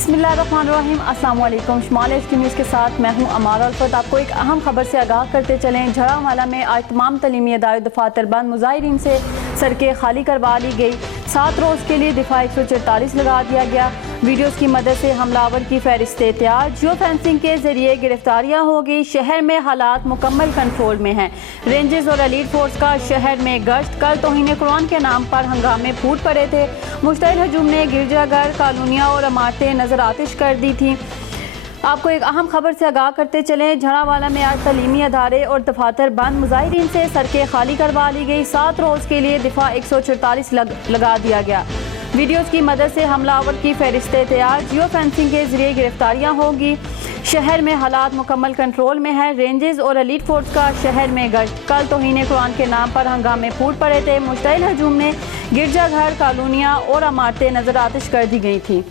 बिस्मिल्लाहिर्रहमानिर्रहीम। अस्सलाम वालेकुम। शुमाल एचडी न्यूज़ के साथ मैं हूं अमारा अल्फत। आपको एक अहम खबर से आगाह करते चलें। झड़ावाला में आज तमाम तलीमी इदारे दफातर बंद, मुजाहिरीन से सड़कें खाली करवा ली गई। 7 रोज़ के लिए दिफा 144 लगा दिया गया। वीडियोज़ की मदद से हमलावर की फहरिस्तें तैयार। जियो फेंसिंग के जरिए गिरफ्तारियाँ होगी। शहर में हालात मुकम्मल कंट्रोल में हैं। रेंजेस और एलीट फोर्स का शहर में गश्त। कल तौहीन कुरान के नाम पर हंगामे फूट पड़े थे। मुश्तइल हजूम ने गिरजाघर, कॉलोनियाँ और इमारतें नजर आतिश कर दी थी। आपको एक अहम खबर से आगाह करते चलें। झड़ावाला में आज तलीमी अदारे और दफातर बंद, मुजाहिरीन से सड़कें खाली करवा ली गई। 7 रोज़ के लिए दिफा 144 लगा दिया गया। वीडियोज़ की मदद से हमलावर की फहरिस्तें तैयार। जियो फेंसिंग के जरिए गिरफ्तारियाँ होगी। शहर में हालात मुकम्मल कंट्रोल में है। रेंजेस और एलीट फोर्स का शहर में गश्त। कल तौहीन कुरान के नाम पर हंगामे फूट पड़े थे। मुश्तइल हजूम ने गिरजाघर, कॉलोनियाँ और इमारतें नजर आतिश कर दी गई थी।